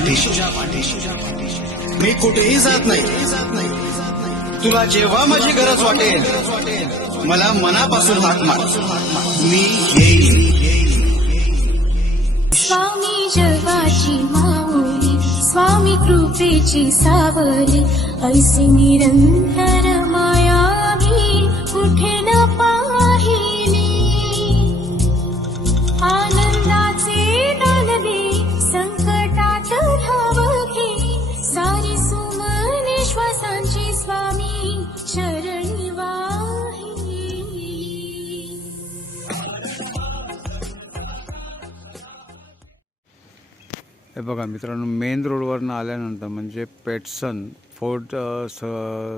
पाठीशी. मी कुठेही जात नाही. तुला जेव्हा माझी गरज वाटेल मला मनापासून हाक मार, मी येईन. स्वामी जगाची माऊली, स्वामी कृपेची सावली, ऐसी निरंतर माया मी कुठे न पाहिली. आनंदाचे दान दे, संकटात धाव घे, सारी सुमने श्वासांची स्वामी चरणी वाहिली. हे बघा मित्रांनो, मेन रोडवरनं आल्यानंतर म्हणजे पेटसन फोर्ड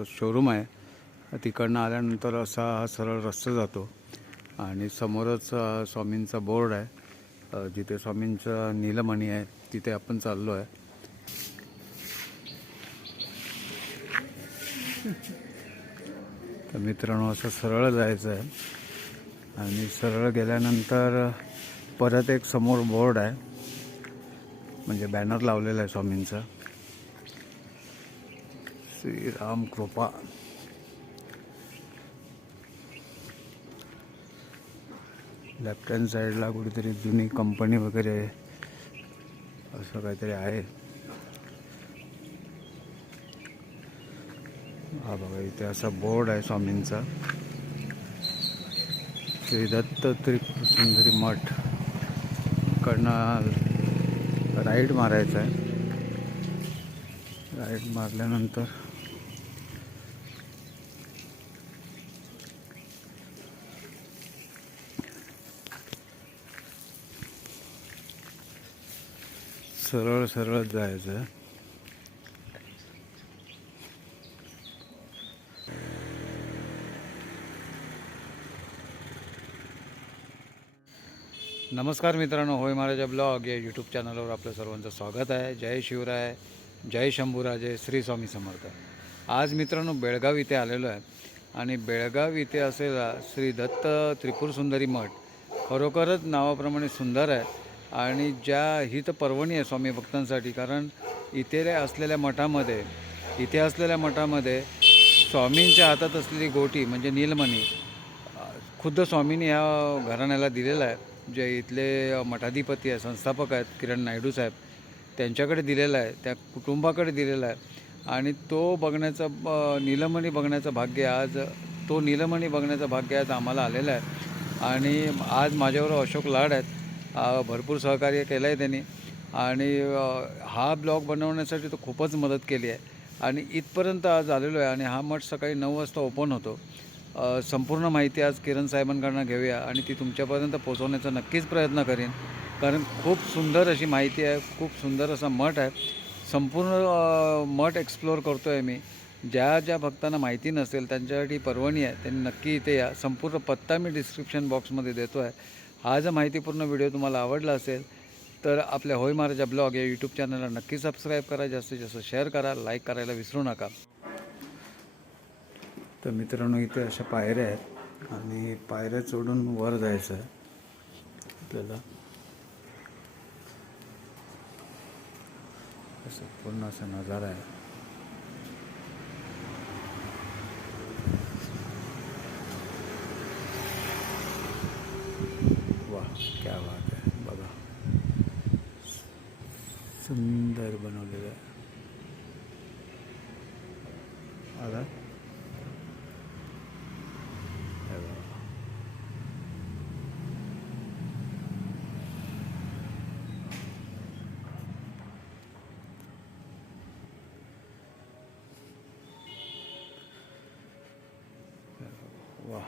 शोरूम आहे, तिकडनं आल्यानंतर असा हा सरळ रस्ता जातो आणि समोरच स्वामींचा बोर्ड आहे, जिथे स्वामींचा नीलमणी आहे तिथे आपण चाललो आहे. तर मित्रांनो असं सरळ जायचं आहे आणि सरळ गेल्यानंतर परत एक समोर बोर्ड आहे, म्हणजे बॅनर लावलेला आहे स्वामींचा, श्रीराम कृपा. लेफ्ट हँड साईडला कुठेतरी जुनी कंपनी वगैरे असं काहीतरी आहे. हा बघा इथे असा बोर्ड आहे स्वामींचा, श्री दत्त त्रिपुर सुंदरी मठ. इकडनं राईट मारायचं आहे. राईट मारल्यानंतर सरळ सरळ जायचं आहे. नमस्कार मित्रांनो, होय महाराजा ब्लॉग या यूट्यूब चॅनलवर आपलं सर्वांचं स्वागत आहे. जय शिवराय, जय शंभूराजे, श्री स्वामी समर्थ. आज मित्रांनो बेळगाव इथे आलेलो आहे आणि बेळगाव इथे असलेला श्री दत्त त्रिपुर सुंदरी मठ खरोखरच नावाप्रमाणे सुंदर आहे आणि ज्या ही तर पर्वणी आहे स्वामी भक्तांसाठी. कारण इथे असलेल्या मठामध्ये स्वामींच्या हातात असलेली गोटी म्हणजे नीलमणी खुद्द स्वामींनी ह्या घराण्याला दिलेला आहे. जे इथले मठाधिपती आहे, संस्थापक आहेत किरण नायडू साहेब, त्यांच्याकडे दिलेला आहे, त्या कुटुंबाकडे दिलेला आहे. आणि तो नीलमणी बघण्याचं भाग्य आज आम्हाला आलेलं आहे. आणि आज माझ्याबरोबर अशोक लाड आहेत, भरपूर सहकार्य केलं आहे त्यांनी आणि हा ब्लॉग बनवण्यासाठी तो खूपच मदत केली आहे आणि इथपर्यंत आज आलेलो आहे. आणि हा मठ सकाळी 9 वाजता ओपन होतो. संपूर्ण माहिती आज किरण साहेबांकडनं घेऊया आणि ती तुमच्यापर्यंत पोहोचवण्याचा नक्कीच प्रयत्न करीन. कारण खूप सुंदर अशी माहिती आहे, खूप सुंदर असा मठ आहे. संपूर्ण मठ एक्सप्लोअर करतो आहे मी. ज्या भक्तांना माहिती नसेल त्यांच्यासाठी पर्वणी आहे, त्यांनी नक्की इथे या. संपूर्ण पत्ता मी डिस्क्रिप्शन बॉक्समध्ये देतो आहे. हा जर माहितीपूर्ण व्हिडिओ तुम्हाला आवडला असेल तर आपल्या होय महाराजा ब्लॉग या यूट्यूब चॅनलला नक्की सबस्क्राईब करा, जास्तीत जास्त शेअर करा, लाईक करायला विसरू नका. तर मित्रांनो इथे अशा पायऱ्या आहेत आणि पायऱ्या चढून वर जायचं आहे आपल्याला. असं पूर्ण असा नजारा आहे. वा क्या बात आहे, बघा सुंदर बनवलेलं आहे. आला वा.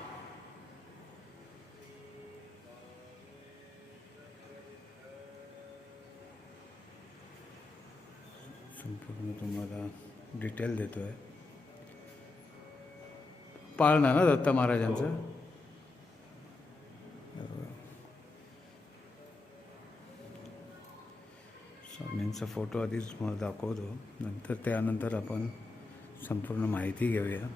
संपूर्ण तुम्हाला डिटेल देतो आहे. पाळणा ना दत्त महाराजांचं. स्वामींचा फोटो आधीच मला दाखवतो, नंतर त्यानंतर आपण संपूर्ण माहिती घेऊया.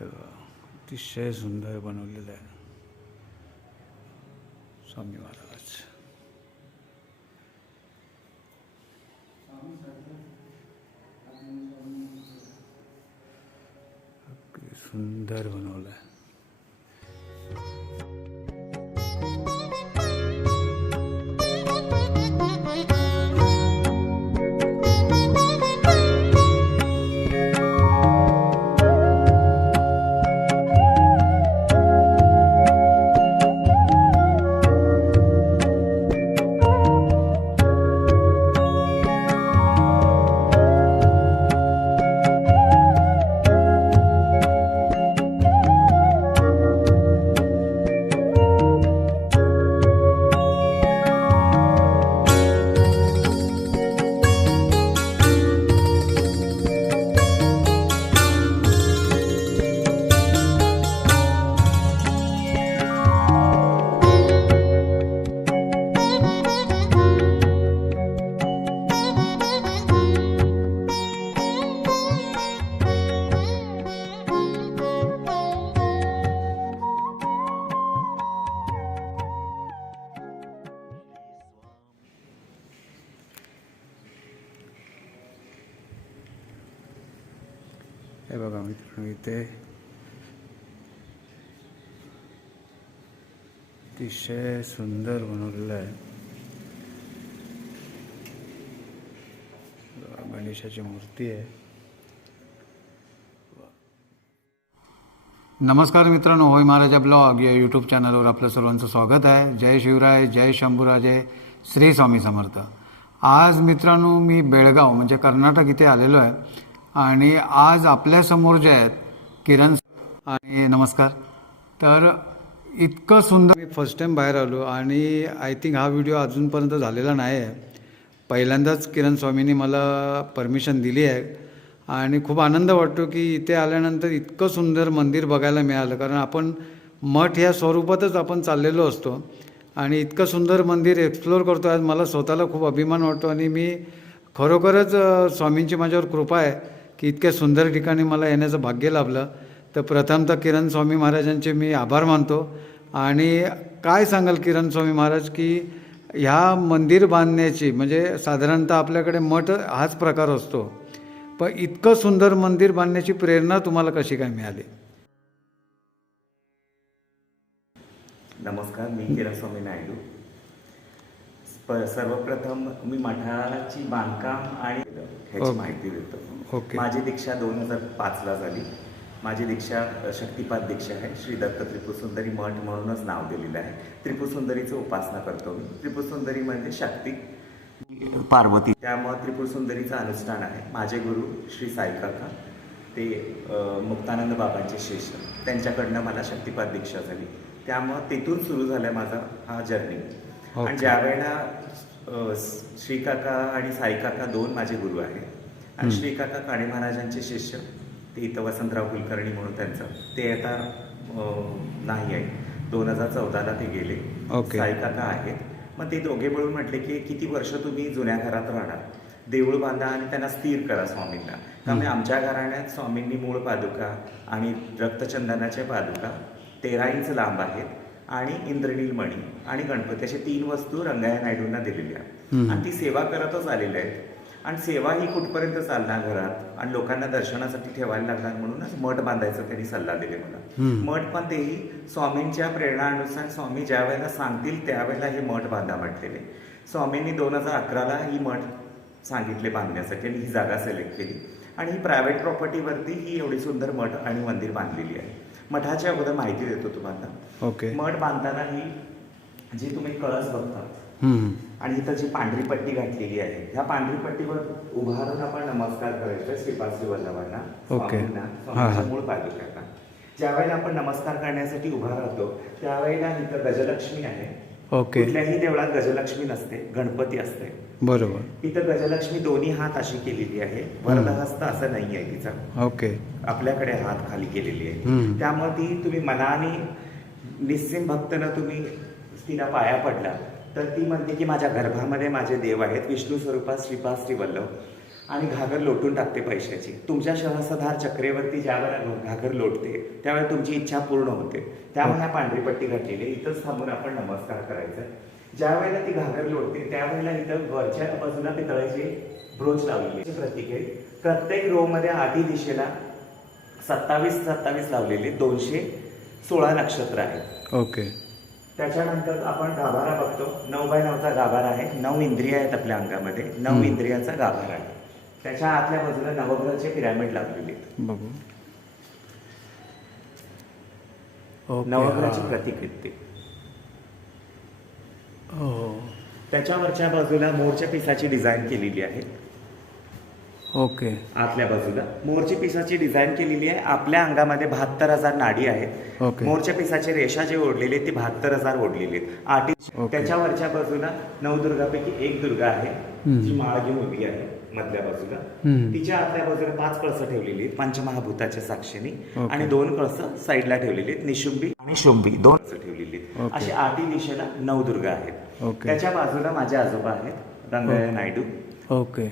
अतिशय सुंदर बनवलेलं आहे स्वामी महाराज. सुंदर बनवलं आहे. हे बघा मित्रांनो, इथे अतिशय सुंदर बनवलेलं आहे. गणेशाची मूर्ती आहे. नमस्कार मित्रांनो, होय महाराजा ब्लॉग या यूट्यूब चॅनलवर आपलं सर्वांचं स्वागत आहे. जय शिवराय, जय शंभूराजे, श्री स्वामी समर्थ. आज मित्रांनो मी बेळगाव म्हणजे कर्नाटक इथे आलेलो आहे आणि आज आपल्यासमोर जे आहेत किरण आणि नमस्कार. तर इतकं सुंदर, मी फर्स्ट टाईम बाहेर आलो आणि आय थिंक हा व्हिडिओ अजूनपर्यंत झालेला नाही आहे. पहिल्यांदाच किरण स्वामींनी मला परमिशन दिली आहे आणि खूप आनंद वाटतो की इथे आल्यानंतर इतकं सुंदर मंदिर बघायला मिळालं. कारण आपण मठ ह्या स्वरूपातच आपण चाललेलो असतो आणि इतकं सुंदर मंदिर एक्सप्लोअर करतो. आज मला स्वतःला खूप अभिमान वाटतो आणि मी खरोखरच स्वामींची माझ्यावर कृपा आहे की इतक्या सुंदर ठिकाणी मला येण्याचं भाग्य लाभलं. तर प्रथमतः किरण स्वामी महाराजांचे मी आभार मानतो. आणि काय सांगाल किरण स्वामी महाराज की ह्या मंदिर बांधण्याची, म्हणजे साधारणतः आपल्याकडे मठ हाच प्रकार असतो, पण इतकं सुंदर मंदिर बांधण्याची प्रेरणा तुम्हाला कशी काय मिळाली? नमस्कार, मी किरण स्वामी नायडू. सर्वप्रथम मी मठाची बांधकाम आणि ह्याची माहिती देतो. ओके. माझी दीक्षा 2005ला झाली. माझी दीक्षा शक्तिपात दीक्षा आहे. श्री दत्त त्रिपुरसुंदरी मठ म्हणूनच नाव दिलेलं आहे. त्रिपुरसुंदरीचं उपासना करतो मी. त्रिपुरसुंदरी म्हणजे शक्ती पार्वती, त्यामुळे त्रिपुरसुंदरीचं अनुष्ठान आहे. माझे गुरु श्री साई काका, ते मुक्तानंद बाबांचे शिष्य, त्यांच्याकडनं मला शक्तिपात दीक्षा झाली. त्यामुळं तिथून सुरू झाला माझा हा जर्नी. आणि ज्या वेळेला श्री काका आणि साई काका दोन माझे गुरु आहेत. आणि श्री काका काणे महाराजांचे शिष्य, ते इथं वसंतराव कुलकर्णी म्हणून त्यांचं, ते आता नाही आहे. 2014ला ते गेले. साई काका आहेत. मग ते दोघे मिळून म्हटले की किती वर्ष तुम्ही जुन्या घरात राहणार, देऊळ बांधा आणि त्यांना स्थिर करा स्वामींना. त्यामुळे आमच्या घराण्यात स्वामींनी मूळ पादुका आणि रक्तचंदनाच्या पादुका 13 इंच लांब आहेत आणि इंद्रनील मणी आणि गणपती, अशा 3 वस्तू रंगाया नायडूंना दिलेल्या आणि ती सेवा करतच आलेल्या आहेत. आणि सेवा ही कुठपर्यंत चालणार घरात आणि लोकांना दर्शनासाठी ठेवायला लागणार, म्हणूनच मठ बांधायचा त्यांनी सल्ला दिले मला. मठ पण तेही स्वामींच्या प्रेरणानुसार, स्वामी ज्या वेळेला सांगतील त्यावेळेला हे मठ बांधा म्हटलेले. स्वामींनी 2011ला ही मठ सांगितले बांधण्यासाठी आणि ही जागा सिलेक्ट केली. आणि ही प्रायव्हेट प्रॉपर्टीवरती ही एवढी सुंदर मठ आणि मंदिर बांधलेली आहे. मठाच्या अगोदर माहिती देतो तुम्हाला. ओके. मठ बांधताना ही जी तुम्ही कळस बघता आणि इथं जी पांढरी पट्टी घातलेली आहे, ह्या पांढरी पट्टीवर उभारून आपण नमस्कार करायचा श्रीपाद श्री वल्लभांना, स्वामींना, स्वामींच्या मूळ पादुकांना. ज्यावेळेला आपण नमस्कार करण्यासाठी उभा राहतो त्यावेळेला इथं गजलक्ष्मी आहे. ओके. कुठल्याही देवळात गजलक्ष्मी नसते, गणपती असते. बरोबर. इथं गजलक्ष्मी दोन्ही हात अशी केलेली आहे, वरदहस्त असं नाही आहे तिचा. ओके. आपल्याकडे हात खाली केलेली आहे. त्यामुळे ती तुम्ही मनाने निस्सिम भक्तनं तुम्ही तिला पाया पडला तर ती म्हणते की माझ्या गर्भामध्ये माझे देव आहेत, विष्णू स्वरूपात श्रीपाद श्री वल्लभ, आणि घागर लोटून टाकते पैशाची. तुमच्या सहस्रधार चक्रेवरती ज्यावेळेला घागर लोटते त्यावेळेला तुमची इच्छा पूर्ण होते. त्यामुळे ह्या पांढरी पट्टी घातलेली आहे. इथंच थांबून आपण नमस्कार करायचा. ज्या वेळेला ती घागर लोटते त्यावेळेला इथं वरच्या बाजूला पितळाचे ब्रोच लावलेले प्रतीक आहे. प्रत्येक रो मध्ये आधी दिशेला 27 लावलेले 216 नक्षत्र आहेत. ओके. त्याच्यानंतर आपण गाभारा बघतो. 9x9चा गाभारा आहे. 9 इंद्रिय आहेत आपल्या अंगामध्ये. 9 इंद्रियाचा गाभारा आहे. त्याच्या आतल्या बाजूला नवग्रहाचे पिरॅमिड लावलेले आहेत. बघू. ओके. नवग्रहाची हा. प्रतिकृती. हो. त्याच्यावरच्या बाजूला मोरच्या पिसाची डिझाईन केलेली आहे. ओके. आतल्या बाजूला मोरची पिसाची डिझाईन केलेली आहे. आपल्या अंगामध्ये 72,000 नाडी आहेत. ओके. मोरच्या पिसाची रेषा जे ओढलेली आहे ती 72,000 ओढलेली आहेत. ओके. त्याच्यावरच्या बाजूला 9 दुर्गापैकी एक दुर्गा आहे जी माळ घेऊन उभी आहे मधल्या बाजूला. तिच्या आतल्या बाजूला 5 कळस ठेवलेली आहेत पंचमहाभूताच्या साक्षीने. ओके. आणि 2 कळस साईडला ठेवलेली आहेत. निशुंबी आणि शुंभी 2 कळस ठेवलेली आहेत. ओके. अशी 8 दिशेला 9 दुर्गा आहेत. ओके. त्याच्या बाजूला माझे आजोबा आहेत रंगय्या नायडू. ओके.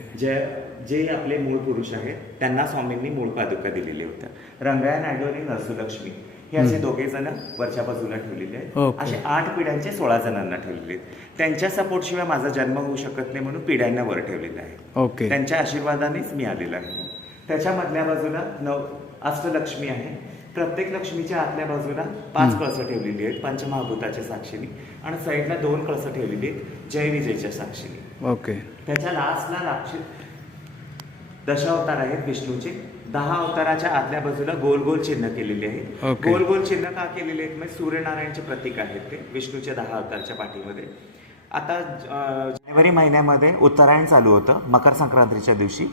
जे आपले मूळ पुरुष आहेत त्यांना स्वामींनी मूळ पादुका दिलेल्या होत्या. रंगय्या नायडू आणि नरसुलक्ष्मी हे असे दोघे जण वरच्या बाजूला ठेवलेले आहेत. ओके. असे 8 पिढ्यांचे 16 जणांना ठेवलेले आहेत. त्यांच्या सपोर्ट शिवाय माझा जन्म होऊ शकत नाही म्हणून पिढ्यांना वर ठेवलेलं आहे. ओके. त्यांच्या आशीर्वादानेच मी आलेलो आहे. त्याच्या मधल्या बाजूला अष्टलक्ष्मी आहे. प्रत्येक लक्ष्मीच्या आतल्या बाजूला 5 कळसं ठेवलेली आहेत पंचमहाभूताच्या साक्षीने. आणि साईडला 2 कळसं ठेवलेली आहेत जय विजयच्या साक्षीने. ओके. त्याच्या लास्टला राक्षस दशावतार आहेत विष्णूचे. 10 अवताराच्या आतल्या बाजूला गोल गोल चिन्ह केलेले आहेत. ओके. गोल गोल चिन्ह का केलेले आहेत म्हणजे सूर्यनारायणचे प्रतीक आहेत ते विष्णूच्या 10 अवतारच्या पाठीमध्ये. आता जानेवारी महिन्यामध्ये उत्तरायण चालू होतं मकर संक्रांतीच्या दिवशी.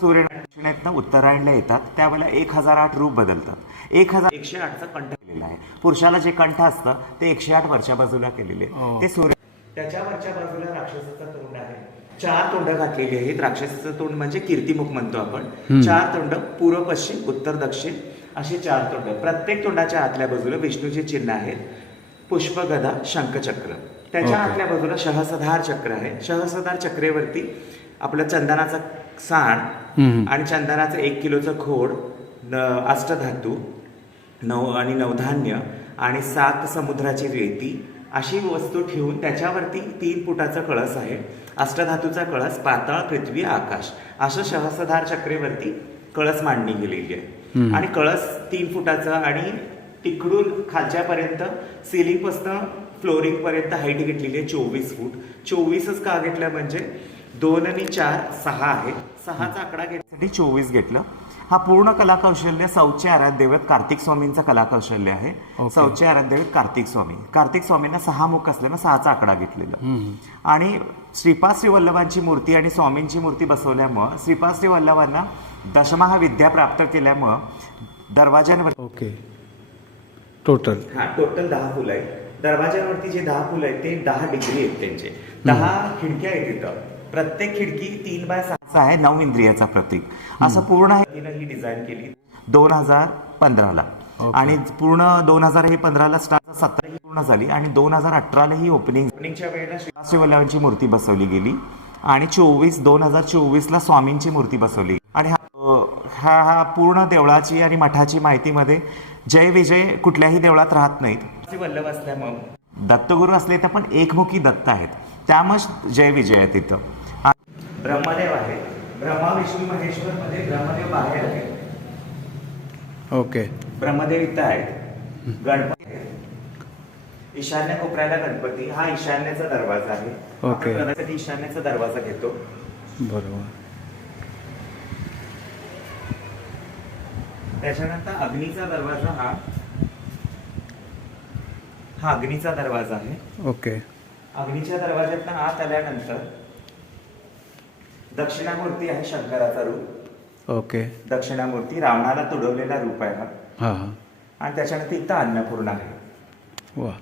सूर्यनारायण उत्तरायणला येतात त्यावेळेला 1008 रूप बदलतात. 108चा कंठ केलेला आहे. पुरुषाला जे कंठ असतं ते 108 वरच्या बाजूला केलेले ते सूर्य. त्याच्यावरच्या बाजूला राक्षसाचं तोंड आहे. 4 तोंड घातलेली आहेत. राक्षसाचं तोंड म्हणजे कीर्तिमुख म्हणतो आपण. 4 तोंड पूर्व पश्चिम उत्तर दक्षिण असे 4 तोंड. प्रत्येक तोंडाच्या आतल्या बाजूला विष्णूचे चिन्ह आहेत. पुष्प गदा शंखचक्र. त्याच्या आतल्या बाजूला सहस्रधार चक्र आहे. सहस्रधार चक्रेवरती आपलं चंदनाचा साण आणि चंदनाचं 1 किलोचं खोड, अष्टधातू, नवधान्य आणि 7 समुद्राची रेती अशी वस्तू ठेवून त्याच्यावरती 3 फुटाचा कळस आहे. अष्टधातूचा कळस, पाताळ, पृथ्वी, आकाश असं सहस्रधार चक्रेवरती कळस मांडणी गेलेली आहे. आणि कळस 3 फुटाचा आणि तिकडून खालच्यापर्यंत सिलिंग पासून फ्लोरिंग पर्यंत हाईट घेतलेली आहे 24 फूट. 24च का घेतलं म्हणजे 2 आणि 4 6 आहे. 6चा आकडा घेण्यासाठी 24 घेतलं. हा पूर्ण कलाकौशल्य सौचे आराध्य दैवत कार्तिक स्वामींचं कलाकौशल्य आहे. सौचे आराध्य दैवत कार्तिक स्वामी. कार्तिक स्वामींना 6 मुख असल्यानं 6चा आकडा घेतलेला. आणि श्रीपाद श्री वल्लभांची मूर्ती आणि स्वामींची मूर्ती बसवल्यामुळं श्रीपाद श्री वल्लभांना दशमहा विद्या प्राप्त केल्यामुळं दरवाज्यांवर. ओके. टोटल टोटल 10 फुलं आहेत. दरवाज्यांवरती जे 10 फुलं आहेत ते 10 डिग्री आहेत. त्यांचे 10 खिडक्या आहेत तिथं. प्रत्येक खिडकी 3x6 आहे. 9 इंद्रियाचा प्रतीक असं पूर्ण ही डिझाईन केली 2015ला. आणि पूर्ण 2015ला स्टार्ट 17 पूर्ण झाली आणि 2018ला ही ओपनिंगच्या वेळेला श्री वल्लभांची मूर्ती बसवली गेली. आणि 2024ला स्वामींची मूर्ती बसवली. आणि हा पूर्ण देवळाची आणि मठाची माहितीमध्ये जय विजय कुठल्याही देवळात राहत नाहीत. श्री वल्लभ असल्यामुळे दत्तगुरू असले तर पण एकमुखी दत्त आहेत त्यामुळे जय विजय आहे तिथं. ब्रह्मदेव आहे. ब्रह्मा विष्णू महेश्वर मध्ये ब्रह्मदेव बाहेर आहे. ओके. ब्रह्मदेव इथं आहेत. गणपती आहे. ईशान्य कोपऱ्याला गणपती. हा ईशान्येचा दरवाजा आहे. ओके. आपण ईशान्येचा दरवाजा घेतो. बरोबर. त्याच्यानंतर अग्नीचा दरवाजा हा अग्नीचा दरवाजा आहे. ओके. अग्नीच्या दरवाज्यातनं आत आल्यानंतर दक्षिणामूर्ती आहे शंकराचा रूप. ओके. दक्षिणामूर्ती रावणाला तुडवलेला रूप आहे हा. हां हां. आणि त्याच्यानंतर इथं अन्नपूर्णा आहे. वा.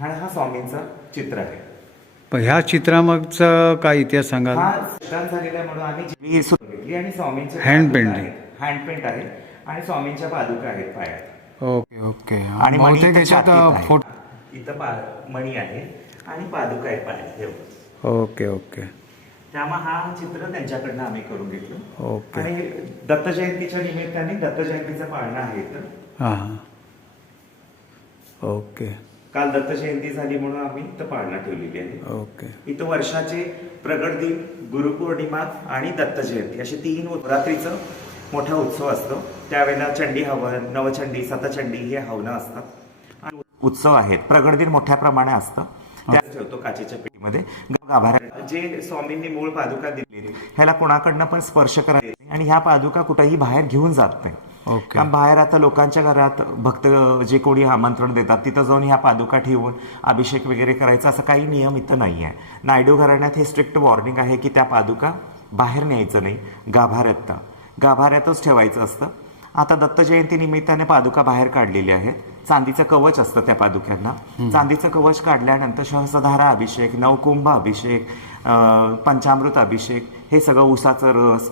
आणि हा स्वामींचं चित्र आहे. पण ह्या चित्रामागचा काय इतिहास सांगाल? हा स्टन झालेला म्हणून आम्ही घेतली आणि स्वामींचे हँड पेंटिंग. हँड पेंट आहे आणि स्वामींच्या पादुका आहेत पायात. ओके. ओके. आणि मणी बहुतेक त्याच्यात फोटो. इथं मणी आहे आणि पादुका आहे पायात. ओके. ओके. त्यामुळे हा चित्र त्यांच्याकडनं आम्ही करून घेतलं. ओके. आणि दत्त जयंतीच्या निमित्ताने दत्त जयंतीचं पाळणं आहे इथं. हां हां. ओके. काल दत्त जयंती झाली म्हणून आम्ही इथं पाळणा ठेवलेली आहे. ओके. इथं वर्षाचे प्रगट दिन, गुरुपौर्णिमा आणि दत्त जयंती असे 3 रात्रीचं मोठा उत्सव असतो. त्यावेळेला चंडी हवन, नवचंडी, सतचंडी हे हवनं असतात. आणि उत्सव आहेत. प्रगट दिन मोठ्या प्रमाणात असतं. त्यात ठेवतो काचेच्या पेटीमध्ये गाभाऱ्यात. जे स्वामींनी मूळ पादुका दिली ह्याला कोणाकडनं पण स्पर्श करायचा नाही आणि ह्या पादुका कुठेही बाहेर घेऊन जात नाही. ओके. कारण बाहेर आता लोकांच्या घरात भक्त जे कोणी आमंत्रण देतात तिथं जाऊन ह्या पादुका ठेवून अभिषेक वगैरे करायचा असं काही नियम इथं नाही आहे. नायडू घराण्यात हे स्ट्रिक्ट वॉर्निंग आहे की त्या पादुका बाहेर न्यायचं नाही, गाभाऱ्यातच ठेवायचं असतं. आता दत्त जयंती निमित्ताने पादुका बाहेर काढलेली आहेत. चांदीचं कवच असतं त्या पादुक्यांना. चांदीचं कवच काढल्यानंतर सहस्रधारा अभिषेक, नवकुंभ अभिषेक, पंचामृत अभिषेक, हे सगळं उसाचं रस,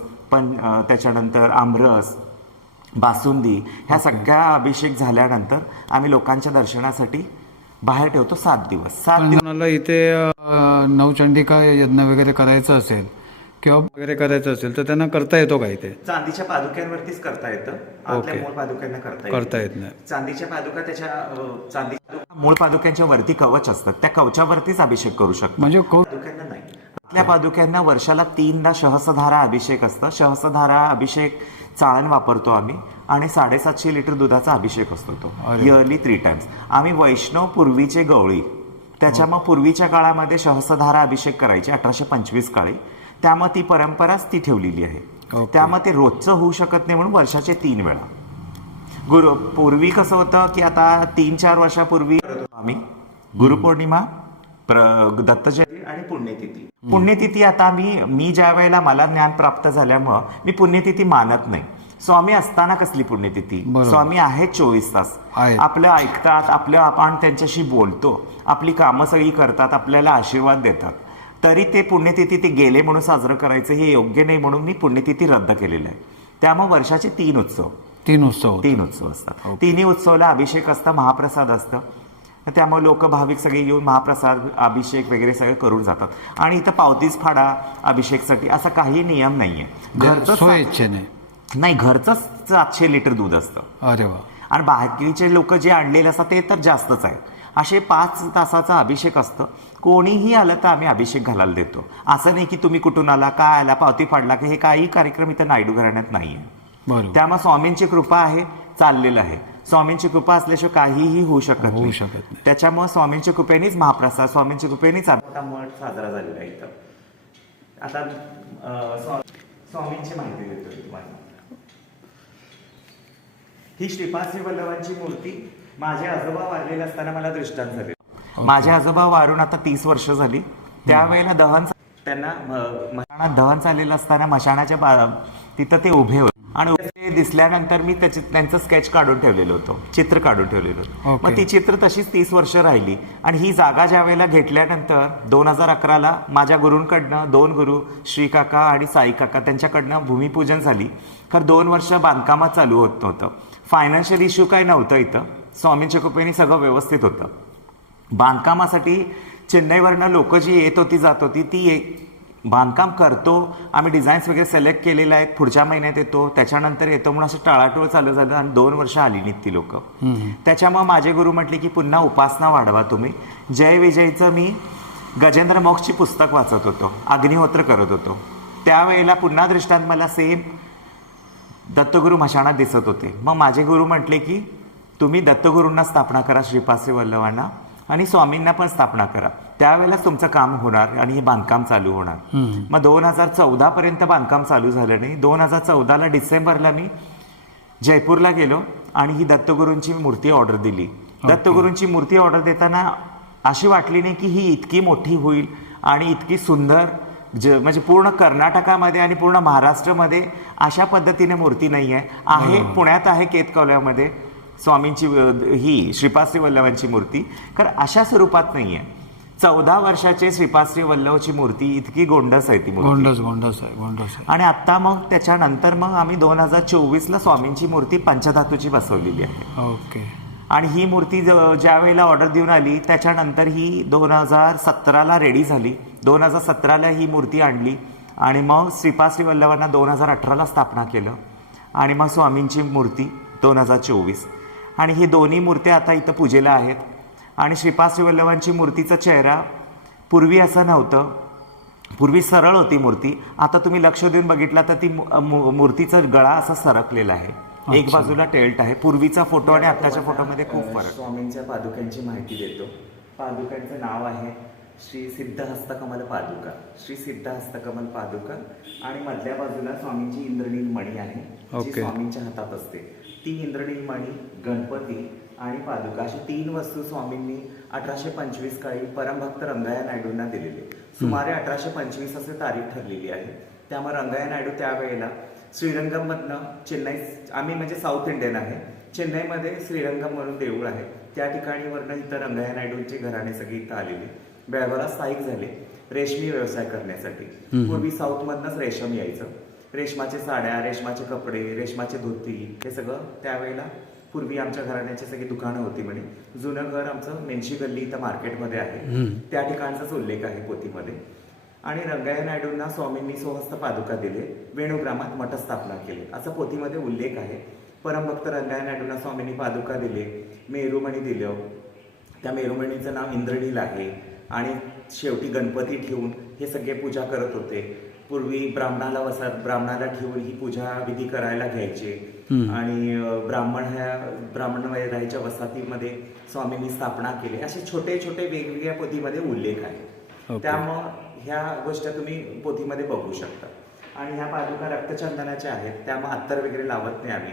त्याच्यानंतर आमरस, बासुंदी, ह्या सगळ्या अभिषेक झाल्यानंतर आम्ही लोकांच्या दर्शनासाठी बाहेर ठेवतो 7 दिवस. 7 दिवस कोणाला इथे नवचंडिका यज्ञ वगैरे करायचं असेल किंवा वगैरे करायचं असेल तर त्यांना करता येतो का इथे? चांदीच्या पादुक्यांवरतीच करता येतं. आपल्या मूळ पादुक्यांना करता येत नाही. चांदीच्या पादुका मूळ पादुक्यांच्या वरती कवच असतात, त्या कवचावरतीच अभिषेक करू शकतो. म्हणजे पादुक्यांना नाही. आपल्या पादुक्यांना वर्षाला 3दा सहस्रधारा अभिषेक असतं. सहस्रधारा अभिषेक चाळण वापरतो आम्ही आणि 750 लिटर दुधाचा अभिषेक असतो तो इयरली 3 टाइम्स. आम्ही वैष्णव पूर्वीचे गवळी, त्याच्यामुळे पूर्वीच्या काळामध्ये सहस्रधारा अभिषेक करायचे 1825 काळी. त्यामुळे ती परंपराच ती ठेवलेली आहे. त्यामुळे ते रोजचं होऊ शकत नाही म्हणून वर्षाचे 3 वेळा. पूर्वी कसं होतं की आता 3-4 वर्षापूर्वी आम्ही गुरुपौर्णिमा, दत्त जयंती आणि पुण्यतिथी. पुण्यतिथी आता मी ज्या वेळेला मला ज्ञान प्राप्त झाल्यामुळं मी पुण्यतिथी मानत नाही. स्वामी असताना कसली पुण्यतिथी? स्वामी आहेत 24 तास. आपलं ऐकतात, आपण त्यांच्याशी बोलतो, आपली कामं सगळी करतात, आपल्याला आशीर्वाद देतात. तरी ते पुण्यतिथी ते गेले म्हणून साजरं करायचं हे योग्य नाही म्हणून मी पुण्यतिथी रद्द केलेली आहे. त्यामुळे वर्षाचे 3 उत्सव असतात. 3ही उत्सवाला अभिषेक असतं, महाप्रसाद असतं. त्यामुळे लोक भाविक सगळे येऊन महाप्रसाद, अभिषेक वगैरे सगळे करून जातात. आणि इथं पावतीच फाडा अभिषेकसाठी असा काही नियम नाहीये. घरचंच 700 लिटर दूध असतं. अरे वा. आणि बाकीचे लोक जे आणलेले असतात ते तर जास्तच आहे. असे 5 तासाचा अभिषेक असतं. कोणीही आलं तर आम्ही अभिषेक घालायला देतो. असं नाही की तुम्ही कुठून आला, काय आला, पावती फाडला की हे काही कार्यक्रम इथं नायडू घराण्यात नाहीये. त्यामुळे स्वामींची कृपा आहे, चाललेलं आहे. स्वामींची कृपा असल्याशिवाय काहीही होऊ शकत नाही. त्याच्यामुळे स्वामींच्या कृपेनेच महाप्रसाद, स्वामींच्या कृपेनेच मठ साजरा झालेला आहे इथं. आता स्वामींची माहिती देतो तुम्हाला. ही श्रीपाद श्री वल्लभांची मूर्ती माझे आजोबा वारलेले असताना मला दृष्टांत झाले. माझे आजोबा वारून आता 30 वर्ष झाली. त्यावेळेला त्यांना मशाणात दहन चाललेलं असताना मशाणाच्या तिथं ते उभे होते आणि ते दिसल्यानंतर मी त्यांचं स्केच काढून ठेवलेलं होतं, चित्र काढून ठेवलेलं होतं. मग ती चित्र तशीच 30 वर्ष राहिली. आणि ही जागा ज्या वेळेला घेतल्यानंतर 2011ला माझ्या गुरूंकडनं 2 गुरु श्री काका आणि साई काका त्यांच्याकडनं भूमिपूजन झाली. खरं 2 वर्ष बांधकामात चालू होत नव्हतं. फायनान्शियल इश्यू काही नव्हतं इथं. स्वामींच्या कृपेने सगळं व्यवस्थित होतं. बांधकामासाठी चेन्नईवरनं लोक जी येत होती जात होती ती बांधकाम करतो, आम्ही डिझाईन्स वगैरे सिलेक्ट केलेले आहेत, पुढच्या महिन्यात येतो, त्याच्यानंतर येतो म्हणून असं टाळाटोळ चालू झालं आणि 2 वर्ष आली नाहीत ती लोक. त्याच्यामुळे माझे गुरु म्हटले की पुन्हा उपासना वाढवा तुम्ही. जय विजयचं मी गजेंद्र मोक्षची पुस्तक वाचत होतो, अग्निहोत्र करत होतो. त्यावेळेला पुन्हा दृष्टांत मला सेम दत्तगुरु मशाणात दिसत होते. मग माझे गुरु म्हटले की तुम्ही दत्तगुरूंना स्थापना करा, श्रीपाद श्री वल्लभांना, आणि स्वामींना पण स्थापना करा. त्यावेळेलाच तुमचं काम होणार आणि हे बांधकाम चालू होणार. मग 2014 पर्यंत बांधकाम चालू झालं नाही. 2014ला डिसेंबरला मी जयपूरला गेलो आणि ही दत्तगुरूंची मूर्ती ऑर्डर दिली. दत्तगुरूंची मूर्ती ऑर्डर देताना अशी वाटली नाही की ही इतकी मोठी होईल आणि इतकी सुंदर, म्हणजे पूर्ण कर्नाटकामध्ये आणि पूर्ण महाराष्ट्रामध्ये अशा पद्धतीने मूर्ती नाही आहे. पुण्यात आहे केतकवल्यामध्ये स्वामींची ही श्रीपाद श्री वल्लभांची मूर्ती, कारण अशा स्वरूपात नाहीये. 14 वर्षाचे श्रीपाद श्री वल्लभची मूर्ती इतकी गोंडस आहे ती मूर्ती. गोंडस आहे. आणि आता मग त्याच्यानंतर मग आम्ही 2024ला स्वामींची मूर्ती पंचधातूची बसवलेली आहे. ओके. आणि ही मूर्ती ज्या वेळेला ऑर्डर देऊन आली त्याच्यानंतर ही 2017ला रेडी झाली. 2017ला ही मूर्ती आणली आणि मग श्रीपाद श्री वल्लभांना 2018ला स्थापना केलं आणि मग स्वामींची मूर्ती 2024. आणि ही दोन्ही मूर्त्या आता इथं पूजेला आहेत. आणि श्रीपाद श्री वल्लभांची मूर्तीचा चेहरा पूर्वी असं नव्हतं, पूर्वी सरळ होती मूर्ती. आता तुम्ही लक्ष देऊन बघितला तर ती मूर्तीचा गळा असा सरकलेला आहे. एक बाजूला टेल्ट आहे. पूर्वीचा फोटो आणि आत्ताच्या फोटोमध्ये खूप फरक. स्वामींच्या पादुकांची माहिती देतो. पादुकांचं नाव आहे श्री सिद्धहस्तकमल पादुका. श्री सिद्धहस्तकमल पादुका. आणि मधल्या बाजूला स्वामींची इंद्रनील मणी आहे जी ओके. स्वामींच्या हातात असते. ती इंद्रनील मणी, गणपती आणि पादुका अशी 3 वस्तू स्वामींनी 1825 काळी परमभक्त रंगय्या नायडूंना दिलेले. सुमारे 1825 असे तारीख ठरलेली आहे. त्यामुळे रंगय्या नायडू त्यावेळेला श्रीरंगममधनं चेन्नई, आम्ही म्हणजे साऊथ इंडियन आहे, चेन्नईमध्ये श्रीरंगम म्हणून देऊळ आहे, त्या ठिकाणी वरनं इथं रंगय्या नायडूंची घराणे सगळी इथं आलेली. बेळगावला स्थायिक झाले रेशमी व्यवसाय करण्यासाठी. पूर्वी साऊथमधनंच रेशम यायचं. रेशमाचे साड्या, रेशमाचे कपडे, रेशमाचे धोती हे सगळं त्यावेळेला पूर्वी आमच्या घराण्याची सगळी दुकानं होती. म्हणे जुनं घर आमचं मेनशी गल्ली इथं मार्केटमध्ये आहे, त्या ठिकाणचाच उल्लेख आहे पोथीमध्ये. आणि रंगय्या नायडूंना स्वामींनी स्वहस्त पादुका दिले, वेणुग्रामात मठ स्थापना केली असं पोथीमध्ये उल्लेख आहे. परमभक्त रंगय्या नायडूंना स्वामींनी पादुका दिले, मेरुमणी दिलं. त्या मेरुमणीचं नाव इंद्रनील आहे. आणि शेवटी गणपती ठेवून हे सगळे पूजा करत होते. पूर्वी ब्राह्मणाला ठेवून ही पूजा विधी करायला घ्यायचे. आणि ब्राह्मण वैराईच्या वसाहतीमध्ये स्वामींनी स्थापना केली. असे छोटे छोटे वेगवेगळ्या पोथीमध्ये उल्लेख आहे. त्यामुळं ह्या गोष्टी तुम्ही पोथीमध्ये बघू शकता. आणि ह्या पादुका रक्तचंदनाच्या आहेत, त्यामुळे अत्तर वगैरे लावत नाही आम्ही.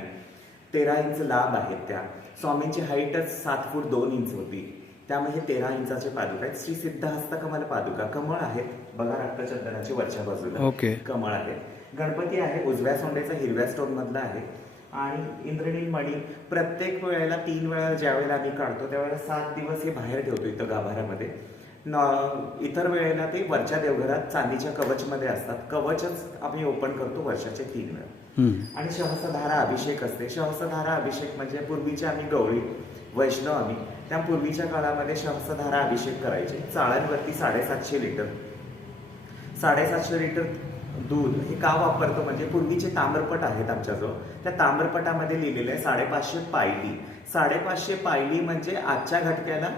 13 इंच लांब आहेत त्या. स्वामींची हाईटच 7 फूट 2 इंच होती, त्यामुळे हे 13 इंचाचे पादुका आहेत. श्री सिद्धहस्तकमल पादुका. कमळ आहेत बघा रक्तचंदनाची वरच्या बाजूला. ओके. कमळ आहे. गणपती आहे उजव्या सोंडेचा हिरव्या स्टोन मधला आहे. आणि इंद्रनील मणी प्रत्येक वेळेला 3 वेळा ज्या वेळेला आम्ही काढतो त्यावेळेला 7 दिवस हे बाहेर ठेवतो इथं गाभाऱ्यामध्ये. इतर वेळेला ते वरच्या देवघरात चांदीच्या कवचमध्ये असतात. कवचच आम्ही ओपन करतो वर्षाचे 3 वेळा. आणि सहस्रधारा अभिषेक असते. सहस्रधारा अभिषेक म्हणजे पूर्वीचे आम्ही गवळी वैष्णव आम्ही, त्या पूर्वीच्या काळामध्ये सहस्रधारा अभिषेक करायचे. चाळ्यांवरती 750 लिटर 750 लिटर दूध हे का वापरतो म्हणजे पूर्वीचे ताम्रपट आहेत आमच्याजवळ. त्या ताम्रपटामध्ये लिहिलेलं आहे 550 पायली. 550 पायली म्हणजे आजच्या घटक्याला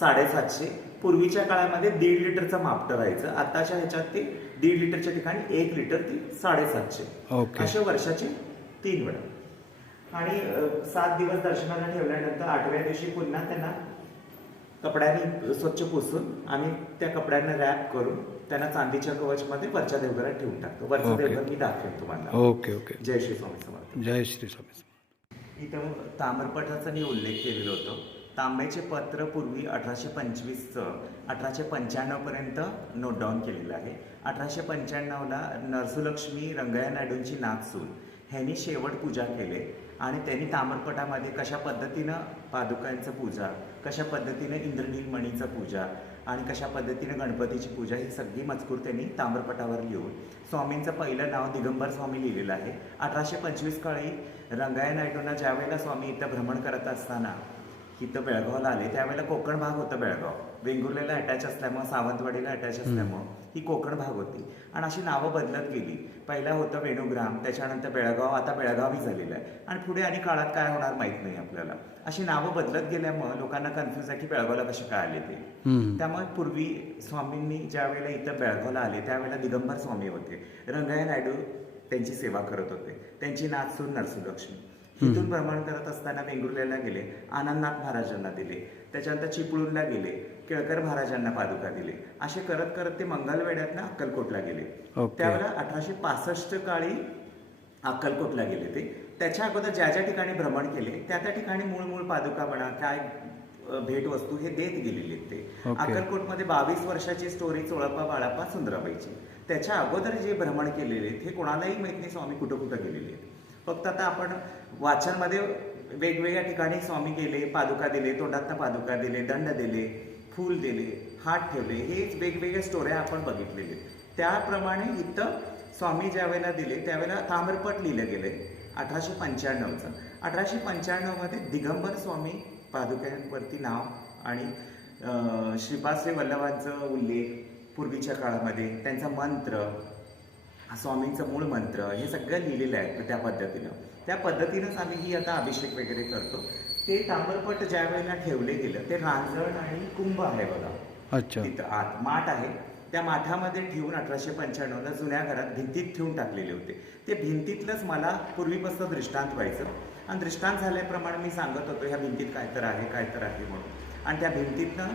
750. पूर्वीच्या काळामध्ये 1.5 लिटरचं मापटं राहायचं. आताच्या ह्याच्यात ते 1.5 लिटरच्या ठिकाणी 1 लिटर ती 750. ओके. असे वर्षाचे 3 वेळा. आणि 7 दिवस दर्शनाला ठेवल्यानंतर 8व्या दिवशी पुन्हा त्यांना कपड्याने स्वच्छ पुसून आम्ही त्या कपड्यांना रॅप करून त्यांना चांदीच्या कवचमध्ये वरच्या देवघरात ठेवून टाकतो. वरचं ओके. देवघर मी दाखवेन तुम्हाला. Okay okay. जय श्री स्वामी समर्थ. जय श्री स्वामी. इथं ताम्रपठाचा मी उल्लेख केलेला होतो. तांब्याचे पत्र पूर्वी 1825चं 1895 पर्यंत नोट डाऊन केलेलं आहे. 1895ला नरसुलक्ष्मी रंगय्या नायडूंची नागसून ह्यांनी शेवट पूजा केले. आणि त्यांनी ताम्रपटामध्ये कशा पद्धतीनं पादुकांचं पूजा, कशा पद्धतीनं इंद्रनील मणीचं पूजा आणि कशा पद्धतीनं गणपतीची पूजा ही सगळी मजकूर त्यांनी ताम्रपटावर लिहून स्वामींचं पहिलं नाव दिगंबर स्वामी लिहिलेलं आहे. 1825 काळी रंगय्या नायडूंना ज्या वेळेला स्वामी इथं भ्रमण करत असताना इथं बेळगावला आले त्यावेळेला कोकण भाग होतं बेळगाव. वेंगुर्लेला अटॅच असल्यामुळं, सावंतवाडीला अटॅच असल्यामुळं ही कोकण भाग होती. आणि अशी नावं बदलत गेली. पहिला होतं वेणुग्राम, त्याच्यानंतर बेळगाव, आता बेळगावी झालेलं आहे. आणि पुढे आणि काळात काय होणार माहीत नाही आपल्याला. अशी नावं बदलत गेल्यामुळं लोकांना कन्फ्यूज आहे की बेळगावला कसे काय आले ते. त्यामुळे पूर्वी स्वामींनी ज्या वेळेला इथं बेळगावला आले त्यावेळेला दिगंबर स्वामी होते. रंगय्या नायडू त्यांची सेवा करत होते. त्यांची नाथसून नरसुलक्ष्मी. इथून भ्रमण करत असताना वेंगुर्लेला गेले, आनंदनाथ महाराजांना दिले, त्याच्यानंतर चिपळूणला गेले, केळकर महाराजांना पादुका दिले. असे करत करत ते मंगलवेढ्यातनं अक्कलकोटला गेले. त्यावेळेला 1865 काळी अक्कलकोटला गेले ते. त्याच्या अगोदर ज्या ज्या ठिकाणी भ्रमण केले त्या त्या ठिकाणी मूळ पादुका म्हणा काय भेटवस्तू हे देत गेलेले ते. अक्कलकोटमध्ये 22 वर्षाची स्टोरी चोळप्पा बाळाप्पा सुंदराबाईची. त्याच्या अगोदर जे भ्रमण केलेले हे कोणालाही माहित नाही स्वामी कुठं कुठं गेलेले. फक्त आता आपण वाचनमध्ये वेगवेगळ्या ठिकाणी स्वामी गेले, पादुका दिले, तोंडातनं पादुका दिले, दंड दिले, फूल दिले, हात ठेवले, हेच वेगवेगळ्या स्टोऱ्या आपण बघितलेले. त्याप्रमाणे इथं स्वामी ज्या वेळेला दिले त्यावेळेला ताम्रपट लिहिलं गेले 1895चं. 1895मध्ये दिगंबर स्वामी पादुकांवरती नाव आणि श्रीपाद श्री वल्लभांचं उल्लेख पूर्वीच्या काळामध्ये, त्यांचा मंत्र, स्वामींचं मूळ मंत्र हे सगळं लिहिलेलं आहे. त्या पद्धतीनंच आम्ही ही आता अभिषेक वगैरे करतो. ते ताम्रपट ज्या वेळेला ठेवले गेलं ते रांजण आणि कुंभ आहे बघा. अच्छा. तिथं आत माठ आहे. त्या माठामध्ये ठेवून 1895ला जुन्या घरात भिंतीत ठेवून टाकलेले होते. ते भिंतीतलंच मला पूर्वीपासून दृष्टांत व्हायचं. आणि दृष्टांत झाल्याप्रमाणे मी सांगत होतो ह्या भिंतीत काय तर आहे काय तर आहे म्हणून. आणि त्या भिंतीतनं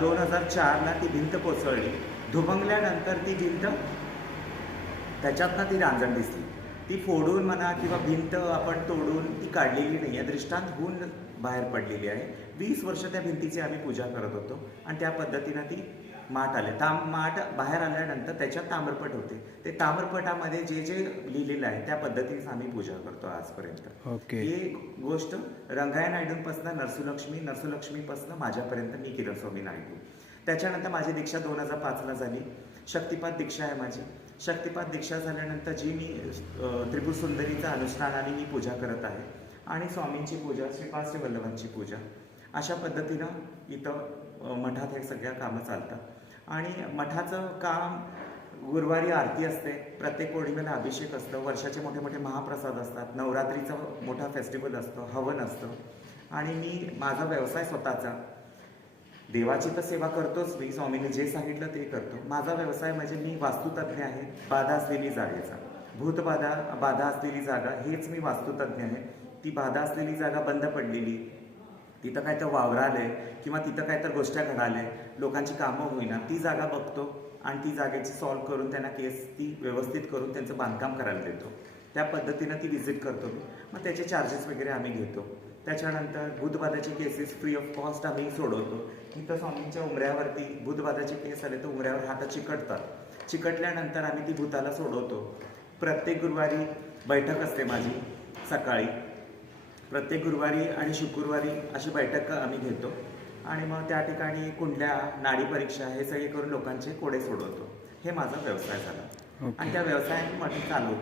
2004ला ती भिंत कोसळली. धुबंगल्यानंतर ती भिंत त्याच्यातनं ती रांजण दिसली. ती फोडून म्हणा किंवा भिंत आपण तोडून ती काढलेली नाही आहे, दृष्टांत होऊन बाहेर पडलेली आहे. 20 वर्ष त्या भिंतीची आम्ही पूजा करत होतो आणि त्या पद्धतीनं ती माठ आले. माठ बाहेर आल्यानंतर त्याच्यात ताम्रपट होते. ते ताम्रपटामध्ये जे जे लिहिलेलं आहे त्या पद्धतीनेच आम्ही पूजा करतो आजपर्यंत. ओके. ही गोष्ट रंगाया नायडूंपासून नरसुलक्ष्मीपासून माझ्यापर्यंत मी किरण स्वामी नायडू. त्याच्यानंतर माझी दीक्षा 2005ला झाली. शक्तिपात दीक्षा आहे माझी. शक्तिपात दीक्षा झाल्यानंतर जी मी त्रिपुर सुंदरीचा अनुष्ठानाने मी पूजा करत आहे आणि स्वामींची पूजा, श्रीपाद श्री वल्लभांची पूजा, अशा पद्धतीनं इथं मठात हे सगळ्या कामं चालतात. आणि मठाचं काम, गुरुवारी आरती असते, प्रत्येक पौर्णिमेला अभिषेक असतं, वर्षाचे मोठे मोठे महाप्रसाद असतात, नवरात्रीचा मोठा फेस्टिवल असतो, हवन असतं. आणि मी माझा व्यवसाय स्वतःचा, देवाची तर सेवा करतोच मी, स्वामीने जे सांगितलं ते करतो. माझा व्यवसाय म्हणजे मी वास्तुतज्ञ आहे. बाधा असलेली जागेचा, बाधा असलेली जागा, हेच मी वास्तुतज्ञ आहे. ती बाधा असलेली जागा बंद पडलेली, तिथं काय तर वावरालंय किंवा तिथं काय तर गोष्टी घडाल्या, लोकांची कामं होईना, ती जागा बघतो आणि ती जागेची सॉल्व्ह करून त्यांना केस ती व्यवस्थित करून त्यांचं बांधकाम करायला देतो. त्या पद्धतीनं ती व्हिजिट करतो मी. मग त्याचे चार्जेस वगैरे आम्ही घेतो. त्याच्यानंतर भूतबाधाचे केसेस फ्री ऑफ कॉस्ट आम्ही सोडवतो. इथं स्वामींच्या उमऱ्यावरती भूतबाधाचे केस आले तर उमऱ्यावर हात चिकटतात. चिकटल्यानंतर आम्ही ती भूताला सोडवतो. प्रत्येक गुरुवारी बैठक असते माझी सकाळी. प्रत्येक गुरुवारी आणि शुक्रवारी अशी बैठक आम्ही घेतो आणि मग त्या ठिकाणी कुंडल्या, नाडी परीक्षा हे सगळे करून लोकांचे कोडे सोडवतो. हे माझा व्यवसाय झाला. आणि त्या व्यवसायाने मठ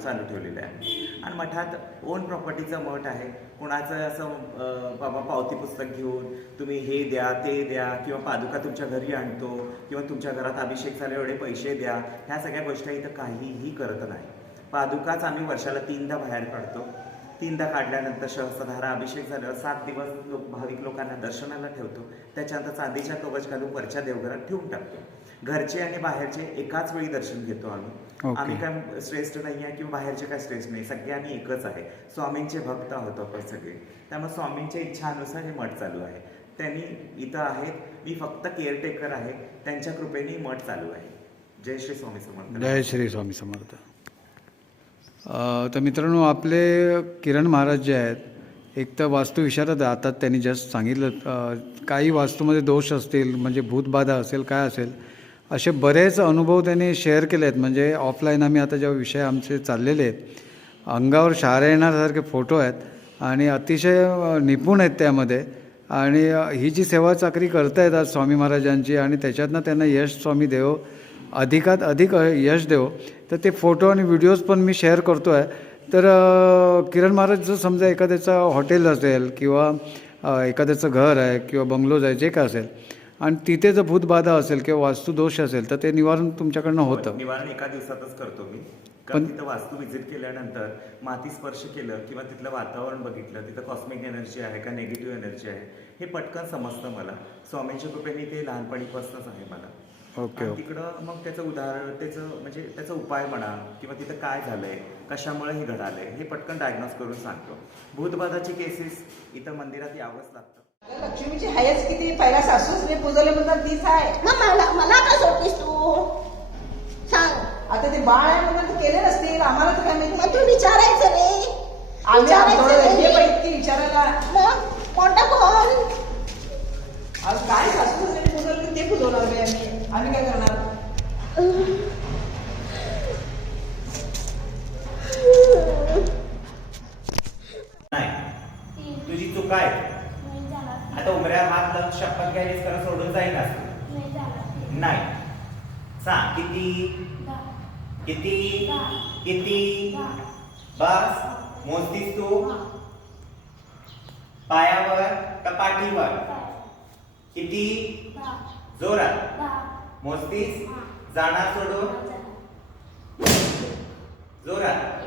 चालू ठेवलेलं आहे. आणि मठात ओन प्रॉपर्टीचा मठ आहे. कोणाचं असं बाबा पावती पुस्तक घेऊन तुम्ही हे द्या ते द्या किंवा पादुका तुमच्या घरी आणतो किंवा तुमच्या घरात अभिषेक झाले एवढे पैसे द्या, ह्या सगळ्या गोष्टी इथं काहीही करत नाही. पादुकाच आम्ही वर्षाला 3दा बाहेर काढतो. 3दा काढल्यानंतर सहस्त्रधारा अभिषेक झाल्यावर 7 दिवस भाविक लोकांना दर्शनाला ठेवतो. त्याच्यानंतर चांदीच्या कवच घालून वरच्या देवघरात ठेवून टाकतो. घरचे आणि बाहेरचे एकाच वेळी दर्शन घेतो आम्ही. आम्ही काय श्रेष्ठ नाही आहे किंवा बाहेरचे काय श्रेष्ठ नाही, सगळे आम्ही एकच आहे. स्वामींचे भक्त आहोत आपण सगळे. त्यामुळे स्वामींच्या इच्छानुसार हे मठ चालू आहे. त्यांनी इथं आहेत, मी फक्त केअरटेकर आहे. त्यांच्या कृपेने मठ चालू आहे. जय श्री स्वामी समर्थ. जय श्री स्वामी समर्थ. तर मित्रांनो, आपले किरण महाराज जे आहेत, एक तर वास्तुविशारद आता त्यांनी जस्ट सांगितलं, काही वास्तूमध्ये दोष असतील, म्हणजे भूतबाधा असेल, काय असेल, असे बरेच अनुभव त्यांनी शेअर केले आहेत. म्हणजे ऑफलाईन आम्ही आता जेव्हा विषय आमचे चाललेले आहेत, अंगावर शहारे येण्यासारखे फोटो आहेत आणि अतिशय निपुण आहेत त्यामध्ये. आणि ही जी सेवा चाकरी करतायत आज स्वामी महाराजांची आणि त्याच्यातनं त्यांना यश स्वामी देव, अधिकात अधिक यश देव. तर ते फोटो आणि व्हिडिओज पण मी शेअर करतो आहे. तर किरण महाराज जर समजा एखाद्याचं हॉटेल असेल किंवा एखाद्याचं घर आहे किंवा बंगलोज आहे, जे काय असेल, आणि तिथे जर भूतबाधा असेल किंवा वास्तुदोष असेल तर ते निवारण तुमच्याकडनं होतं. निवारण एका दिवसातच करतो मी. कारण तिथं वास्तू व्हिजिट केल्यानंतर माती स्पर्श केलं किंवा तिथलं वातावरण बघितलं, तिथं कॉस्मिक एनर्जी आहे का नेगेटिव्ह एनर्जी आहे हे पटकन समजतं मला. स्वामींच्या कृपेने ते लहानपणीपासूनच आहे मला. ओके. तिकडं मग त्याचं उदाहरण, म्हणजे त्याचा उपाय म्हणा किंवा तिथं काय झालंय, कशामुळे हे घडालंय, हे पटकन डायग्नोस करून सांगतो. भूतबाधाची केसेस इथं मंदिरात यावंच लागतं. लक्ष्मीची हायच किती, पहिला सासूच नाही पूजवले म्हणतात तीच आहे. मग मला का सोडतीस तू? सांग. आता ते बाळ आहे म्हणून केले नसतील, आम्हाला तर काय माहिती. मग तू विचारायचं रे. आम्ही विचारायचं हे रे. पाहिजे विचारायला. मग कोणता कोण? आज काय सासू जरी पूजवले ते पूजवणार नाही आम्ही काय करणार? नाही, तुझी चूक आहे. आता उमऱ्या हात लावून शपथ घ्यायलीच खरं सोडून जाईल असं नाही. सांग किती किती किती. बस मोजतीस तू पायावर का पाठीवर? किती? जोरात मोजतीस. जाणार सोडून जोरात.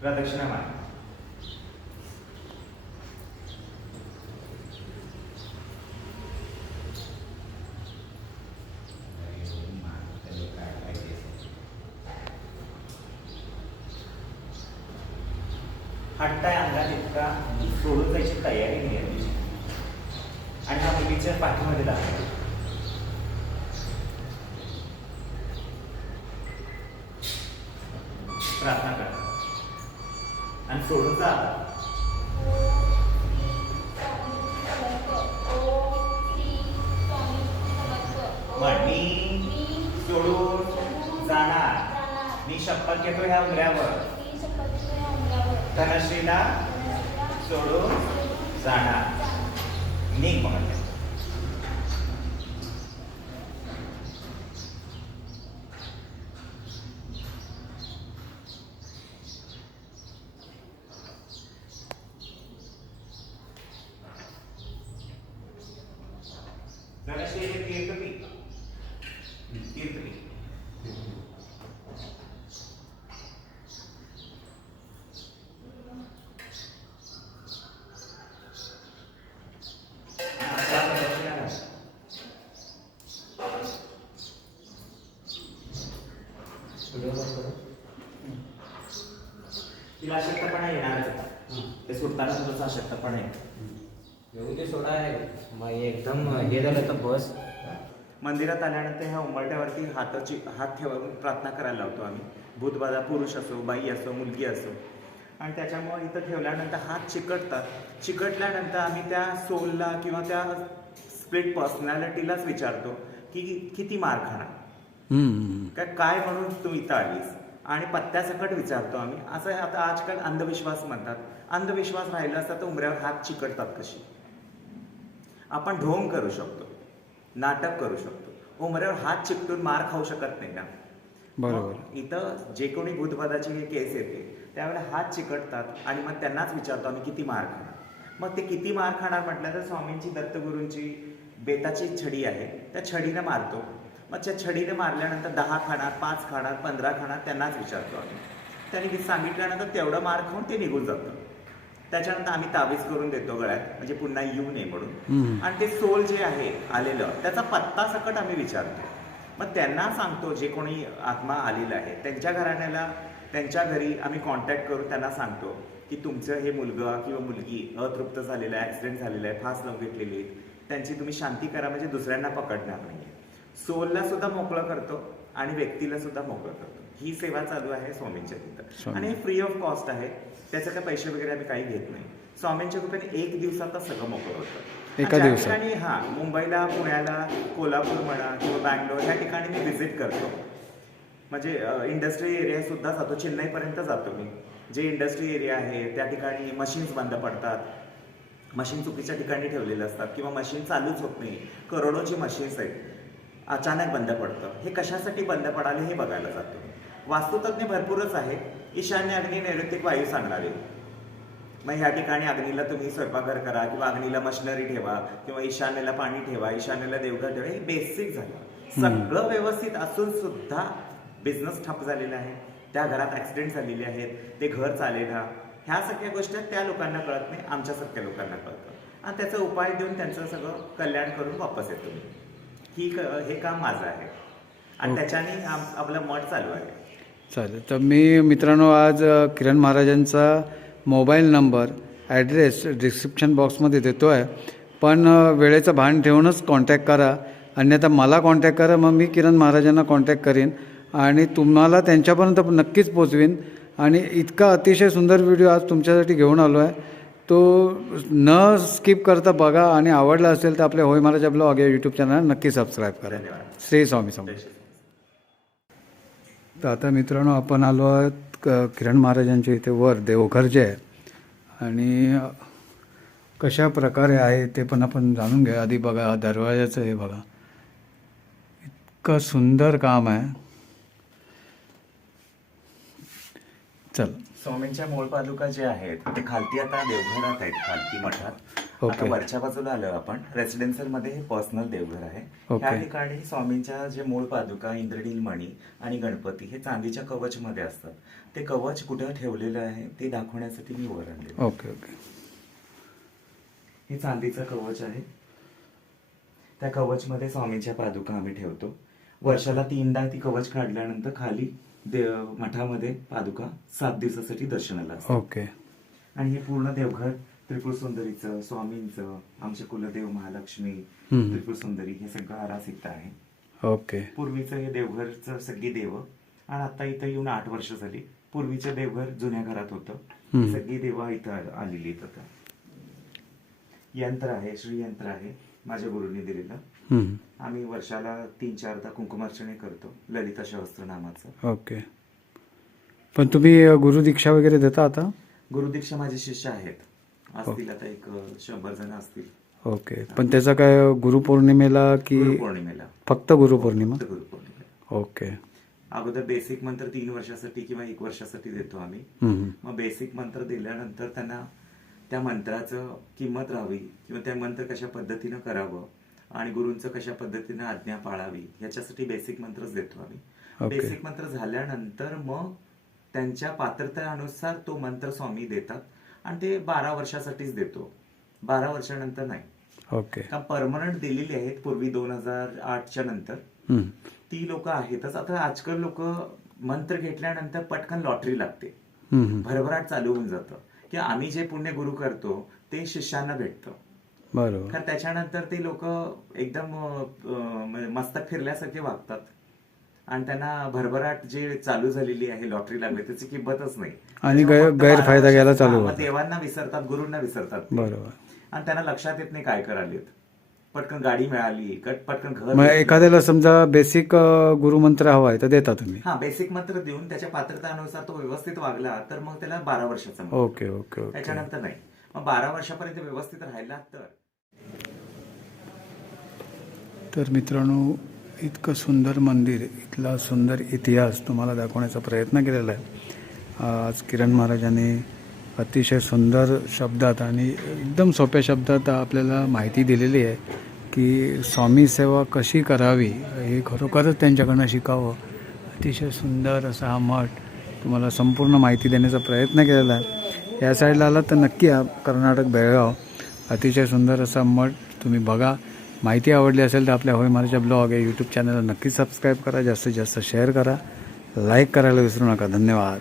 प्रदक्षिणा मार. हट्ट आहे अंगात इतका सोडून जायची तयारी नाही आहे तिची. आणि हा मुलीच्या पाठीमध्ये दाखवतो. प्रार्थना करा आणि सोडून जा आता. पण मी सोडून जाणार. मी शपथ घेतो ह्या उमऱ्यावर धनश्रीला सोडून जाणार. निघ मग. धनश्री हे तीर्थ पी. तीर्थ पी. तिला अशक्तपणा येणारच होता. ते सुटताना थोडंसं अशक्तपणा येतो. येऊ दे सोडा आहे मग एकदम हे झालं तर बस. मंदिरात आल्यानंतर ह्या उंबरठ्यावरती हात ठेवून प्रार्थना करायला लावतो आम्ही. भूतबाधा पुरुष असो, बाई असो, मुलगी असो. आणि त्याच्यामुळे इथं ठेवल्यानंतर हात चिकटतात. चिकटल्यानंतर आम्ही त्या सोलला किंवा त्या स्प्लिट पर्सनॅलिटीलाच विचारतो की किती मार खाणार, काय म्हणून तू इथं आलीस, आणि पत्त्यासकट विचारतो आम्ही. असं आता आजकाल अंधविश्वास म्हणतात. अंधविश्वास राहिला असता तर उंबऱ्यावर हात चिकटतात कशी. आपण ढोंग करू शकतो, नाटक करू शकतो. उंबऱ्यावर हात चिकटून मार खाऊ शकत नाही ना. बरोबर. इथं जे कोणी भूतबाधाची केस येते त्यावेळेला हात चिकटतात आणि मग त्यांनाच विचारतो आम्ही किती मार खाणार. मग ते किती मार खाणार म्हटलं तर स्वामींची दत्तगुरूंची बेताची छडी आहे, त्या छडीनं मारतो. मग त्या छडीने मारल्यानंतर 10 खाणार, 5 खाणार, 15 खाणार त्यांनाच विचारतो आम्ही. त्यांनी सांगितल्यानंतर तेवढं मार खाऊन ते निघून जातं. त्याच्यानंतर आम्ही तावीज करून देतो गळ्यात, म्हणजे पुन्हा येऊ नये म्हणून. आणि ते सोल जे आहे आलेलं त्याचा पत्ता सकट आम्ही विचारतो. मग त्यांना सांगतो, जे कोणी आत्मा आलेला आहे त्यांच्या घराण्याला, त्यांच्या घरी आम्ही कॉन्टॅक्ट करून त्यांना सांगतो की तुमचं हे मुलगा किंवा मुलगी अतृप्त झालेलं आहे, ॲक्सिडेंट झालेला आहे, फास लावून घेतलेली आहे, त्यांची तुम्ही शांती करा, म्हणजे दुसऱ्यांना पकडणार नाही. सोलला सुद्धा मोकळं करतो आणि व्यक्तीला सुद्धा मोकळं करतो. ही सेवा चालू आहे स्वामींच्या तिथं. आणि हे फ्री ऑफ कॉस्ट आहे. त्याचे काही पैसे वगैरे आम्ही काही घेत नाही. स्वामींच्या कृपेने 1 दिवसात सगळं मोकळं होतं. एका दिवसात. आणि मुंबईला, पुण्याला, कोल्हापूर म्हणा किंवा बँगलोर ह्या ठिकाणी मी व्हिजिट करतो. म्हणजे इंडस्ट्री एरिया सुद्धा जातो, चेन्नईपर्यंत जातो मी. जे इंडस्ट्री एरिया आहे त्या ठिकाणी मशीन्स बंद पडतात, मशीन चुकीच्या ठिकाणी ठेवलेले असतात किंवा मशीन चालूच होत नाही. करोडोची मशीन्स आहेत, अचानक बंद पडतं. हे कशासाठी बंद पडाले हे बघायला जातो. वास्तुतज्ञ भरपूरच आहे. ईशान्य अग्नी नैऋतिक वायू सांगणारे. मग ह्या ठिकाणी अग्नीला तुम्ही स्वयंपाकघर करा किंवा अग्नीला मशिनरी ठेवा किंवा ईशान्येला पाणी ठेवा, ईशान्येला देवघर ठेवा. हे बेसिक झालं. सगळं व्यवस्थित असून सुद्धा बिझनेस ठप झालेला आहे, त्या घरात ऍक्सिडेंट झालेले आहेत, ते घर चालेना. ह्या सगळ्या गोष्टी त्या लोकांना कळत नाही, आमच्यासारख्या लोकांना कळतं. आणि त्याचा उपाय देऊन त्यांचं सगळं कल्याण करून वापस येतो मी. हे काम माझं आहे आणि त्याच्याने आपलं मठ चालू आहे. चालेल. तर मी मित्रांनो आज किरण महाराजांचा मोबाईल नंबर, ॲड्रेस डिस्क्रिप्शन बॉक्समध्ये देतो आहे. पण वेळेचं भान ठेवूनच कॉन्टॅक्ट करा, अन्यथा मला कॉन्टॅक्ट करा. मग मी किरण महाराजांना कॉन्टॅक्ट करीन आणि तुम्हाला त्यांच्यापर्यंत नक्कीच पोचवीन. आणि इतका अतिशय सुंदर व्हिडिओ आज तुमच्यासाठी घेऊन आलो आहे, तो न स्किप करता बघा. आणि आवडला असेल तर आपल्या होय महाराजा ब्लॉग या यूट्यूब चॅनल नक्की सबस्क्राईब करा. श्री स्वामी समर्थ. तर आता मित्रांनो आपण आलो आहोत किरण महाराजांच्या इथे वर देवघर जे आहे, आणि कशा प्रकारे आहे ते पण आपण जाणून घ्या. आधी बघा दरवाजाचं हे बघा, इतकं सुंदर काम आहे. चल. स्वामींच्या मूळ पादुका जे आहेत ते खालती आता देवघरात आहेत, खालती मठात. आता वरच्या बाजूला आलो आपण. रेसिडेन्शियल मध्ये हे पर्सनल देवघर आहे. त्या ठिकाणी स्वामींच्या जे मूळ पादुका, इंद्रनील मणी आणि गणपती हे चांदीच्या कवच मध्ये असतात. ते कवच कुठं ठेवलेलं आहे ते दाखवण्यासाठी मी वर आणले. Okay okay. हे चांदीचं कवच आहे. त्या कवच मध्ये स्वामींच्या पादुका आम्ही ठेवतो. वर्षाला 3दा ती कवच काढल्यानंतर खाली मठामध्ये पादुका 7 दिवसासाठी दर्शनाला असतात. ओके. आणि हे पूर्ण देवघर त्रिपुर सुंदरीचं, स्वामींचं, आमचे कुलदेव महालक्ष्मी, हम्म. त्रिपुर सुंदरी हे सगळं आरास इथं आहे. ओके. पूर्वीचं हे देवघरचं सगळी देव आणि आता इथं येऊन 8 वर्ष झाली. पूर्वीचं देवघर जुन्या घरात होतं. हम्म. सगळी देव इथं आलेली आहेत आता. यंत्र आहे, श्रीयंत्र आहे माझ्या गुरुंनी दिलेलं. हम्म. आम्ही वर्षाला 3-4दा कुंकुमार्चने करतो ललिता सहस्त्र नामाचं. ओके. पण तुम्ही गुरुदीक्षा वगैरे देता आता? गुरुदीक्षा माझे शिष्य आहेत, असतील आता एक 100 जण असतील. ओके. पण त्याचा काय गुरुपौर्णिमेला की गुरुपौर्णिमेला, फक्त गुरुपौर्णिमा? फक्त गुरुपौर्णिमेला. ओके. अगोदर बेसिक मंत्र 3 वर्षासाठी किंवा 1 वर्षासाठी देतो आम्ही. हम्म. मग बेसिक मंत्र दिल्यानंतर त्यांना त्या मंत्राचं किंमत राहावी किंवा त्या मंत्र कशा पद्धतीनं करावं आणि गुरूंचं कशा पद्धतीनं आज्ञा पाळावी याच्यासाठी बेसिक मंत्रच देतो आम्ही. ओके. बेसिक मंत्र झाल्यानंतर मग त्यांच्या पात्रतेनुसार तो मंत्र स्वामी देतात आणि ते 12 वर्षासाठीच देतो, 12 वर्षानंतर नाही. ओके. का परमनंट दिलेली आहेत पूर्वी 2008च्या नंतर. हम्म. ती लोक आहेतच. आता आजकाल लोक मंत्र घेतल्यानंतर पटकन लॉटरी लागते, हम्म. भरभराट चालू होऊन जातं की आम्ही जे पुण्य गुरु करतो ते शिष्यांना भेटतं. बरोबर. तर त्याच्यानंतर ते लोक एकदम मस्तक फिरल्यासारखे वागतात आणि त्यांना भरभराट जे चालू झालेली आहे लॉटरी लागली त्याची किंमतच नाही आणि त्याच्यामुळे फक्त गैरफायदा 12 घ्यायला वर्षाचं चालू काम. मग होतं. देवांना विसरतात, गुरूंना विसरतात ते. बरोबर. आणि त्यांना लक्षात येत नाही काय करालेत. पटकन गाडी मिळाली, पटकन घर मग भेटलं. एखाद्याला समजा बेसिक गुरुमंत्र हवा आहे तर देता तुम्ही? हा, बेसिक मंत्र देऊन त्याच्या पात्रतेनुसार तो व्यवस्थित वागला तर मग त्याला 12 वर्षाचा मंत्र. Okay okay okay. त्याच्यानंतर नाही. मग 12 वर्षापर्यंत व्यवस्थित राहिला तर मित्रांनो, इतकं सुंदर मंदिर, इथला सुंदर इतिहास तुम्हाला दाखवण्याचा प्रयत्न केलेला आहे. आज किरण महाराजांनी अतिशय सुंदर शब्दात आणि एकदम सोप्या शब्दात आपल्याला माहिती दिलेली आहे की स्वामी सेवा कशी करावी हे खरोखरच त्यांच्याकडनं शिकावं. अतिशय सुंदर असा हा मठ तुम्हाला संपूर्ण माहिती देण्याचा प्रयत्न केलेला आहे. या साईडला आला तर नक्की या, कर्नाटक बेळगाव. अतिशय सुंदर असा मठ तुम्ही बघा. माहिती आवडली असेल तर आपल्या होय महाराजा ब्लॉग या यूट्यूब चॅनलला नक्की सबस्क्राईब करा, जास्तीत जास्त शेअर करा, लाईक करायला विसरू नका. धन्यवाद.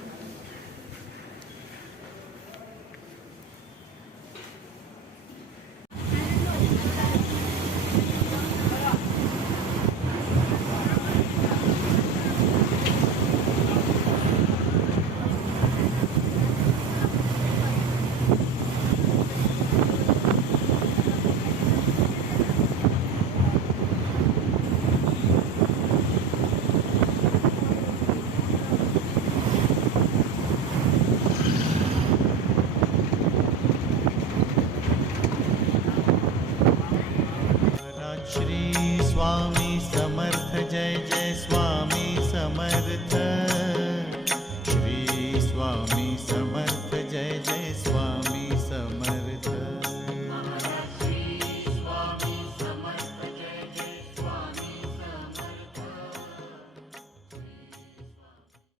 श्री स्वामी समर्थ, जय जय स्वामी समर्थ, श्री स्वामी समर्थ.